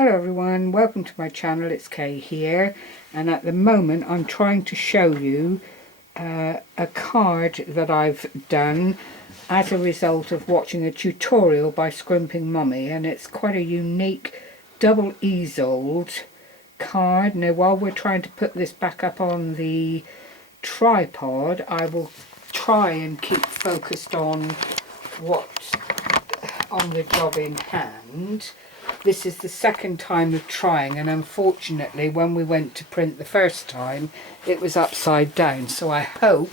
Hello everyone, welcome to my channel. It's Kay here, and at the moment I'm trying to show you a card that I've done as a result of watching a tutorial by Scrimpingmommy, and it's quite a unique double easeled card. Now while we're trying to put this back up on the tripod, I will try and keep focused on the job in hand. This is the second time of trying, and unfortunately when we went to print the first time it was upside down, so I hope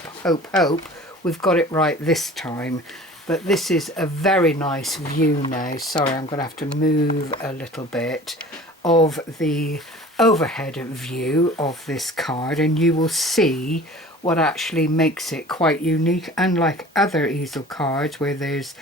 we've got it right this time. But this is a very nice view now. Sorry, I'm going to have to move a little bit of the overhead view of this card, and you will see what actually makes it quite unique. Unlike other easel cards where there's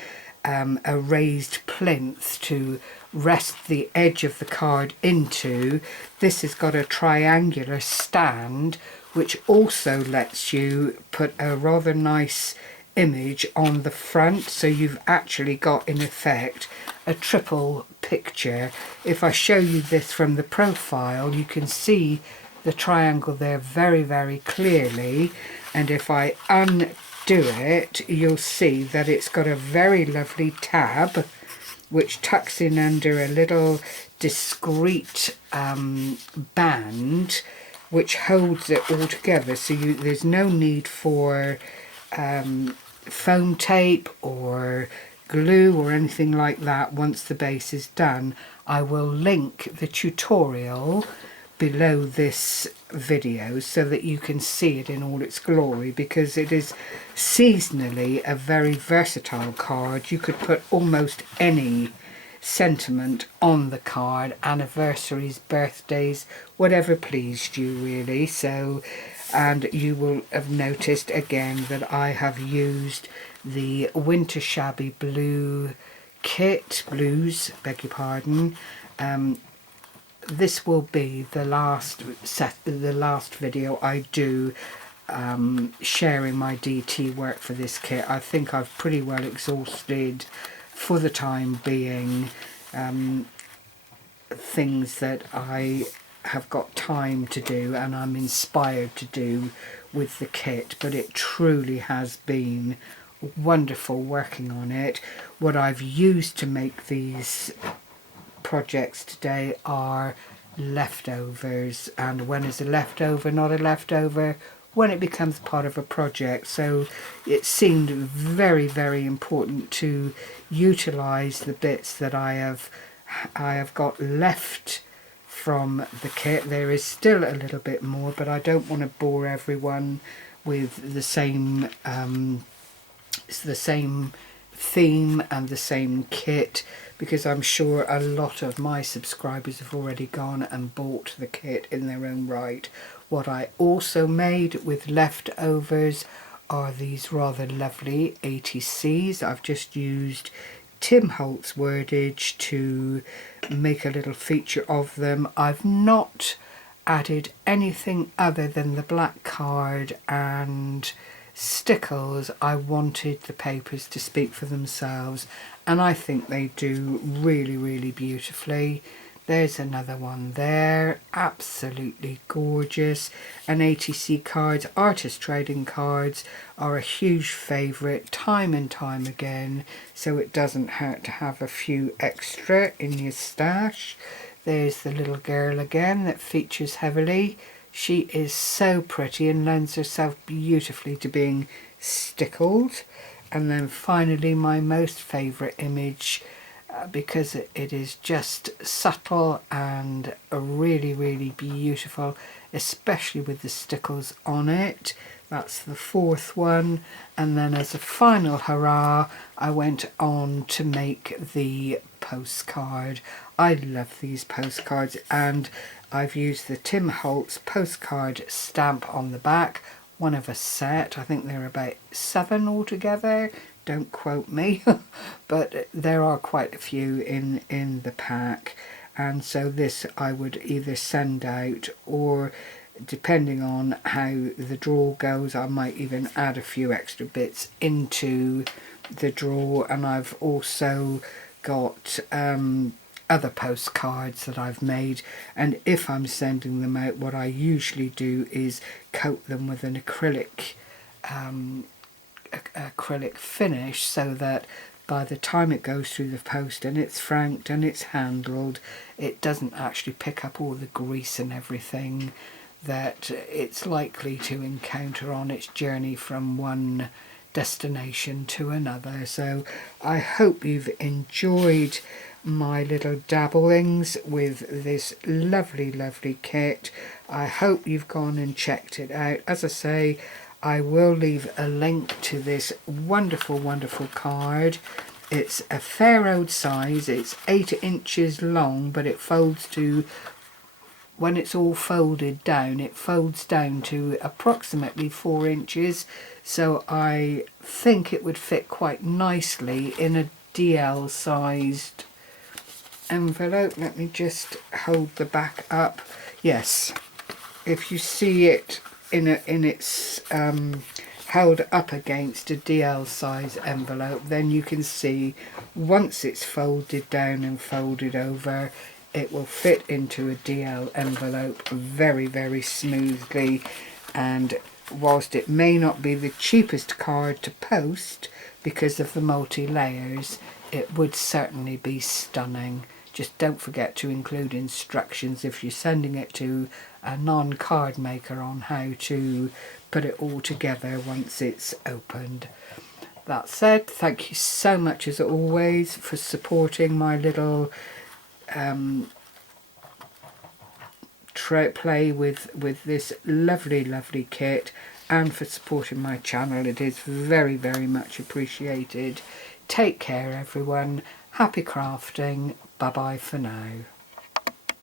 a raised plinth to rest the edge of the card into, this has got a triangular stand which also lets you put a rather nice image on the front, so you've actually got in effect a triple picture. If I show you this from the profile, you can see the triangle there very clearly, and if I undo it you'll see that it's got a very lovely tab which tucks in under a little discreet band which holds it all together, so there's no need for foam tape or glue or anything like that once the base is done. I will link the tutorial below this video so that you can see it in all its glory, because it is seasonally a very versatile card. You could put almost any sentiment on the card: anniversaries, birthdays, whatever pleased you really. So, and you will have noticed again that I have used the Winter Shabby Blues, beg your pardon. This will be the last video I do sharing my DT work for this kit. I think I've pretty well exhausted, for the time being, things that I have got time to do and I'm inspired to do with the kit, but it truly has been wonderful working on it. What I've used to make these projects today are leftovers, and when is a leftover not a leftover? When it becomes part of a project. So it seemed very important to utilize the bits that I have got left from the kit. There is still a little bit more, but I don't want to bore everyone with the same theme and the same kit, because I'm sure a lot of my subscribers have already gone and bought the kit in their own right. What I also made with leftovers are these rather lovely A.T.Cs. I've just used Tim Holtz wordage to make a little feature of them. I've not added anything other than the black card and stickles. I wanted the papers to speak for themselves, and I think they do really beautifully. There's another one there, absolutely gorgeous. And A.T.C cards, artist trading cards, are a huge favourite time and time again, so it doesn't hurt to have a few extra in your stash. There's the little girl again that features heavily. She is so pretty and lends herself beautifully to being stickled. And then finally my most favourite image, because it is just subtle and really beautiful, especially with the stickles on it. That's the fourth one. And then as a final hurrah, I went on to make the postcard. I love these postcards, and I've used the Tim Holtz postcard stamp on the back, one of a set. I think there are about 7 altogether, don't quote me, but there are quite a few in the pack. And so this I would either send out, or depending on how the draw goes, I might even add a few extra bits into the draw. And I've also got other postcards that I've made, and if I'm sending them out, what I usually do is coat them with an acrylic finish, so that by the time it goes through the post and it's franked and it's handled, it doesn't actually pick up all the grease and everything that it's likely to encounter on its journey from one destination to another. So I hope you've enjoyed my little dabblings with this lovely kit. I hope you've gone and checked it out. As I say, I will leave a link to this wonderful card. It's a fair old size. It's 8 inches long, but it folds to, when it's all folded down, it folds down to approximately 4 inches. So I think it would fit quite nicely in a DL sized envelope. Let me just hold the back up. Yes, if you see it in its held up against a DL size envelope, then you can see once it's folded down and folded over, it will fit into a DL envelope very smoothly. And whilst it may not be the cheapest card to post because of the multi-layers, it would certainly be stunning. Just don't forget to include instructions if you're sending it to a non-card maker on how to put it all together once it's opened. That said, thank you so much as always for supporting my little play with this lovely kit, and for supporting my channel. It is very much appreciated. Take care everyone. Happy crafting. Bye bye for now.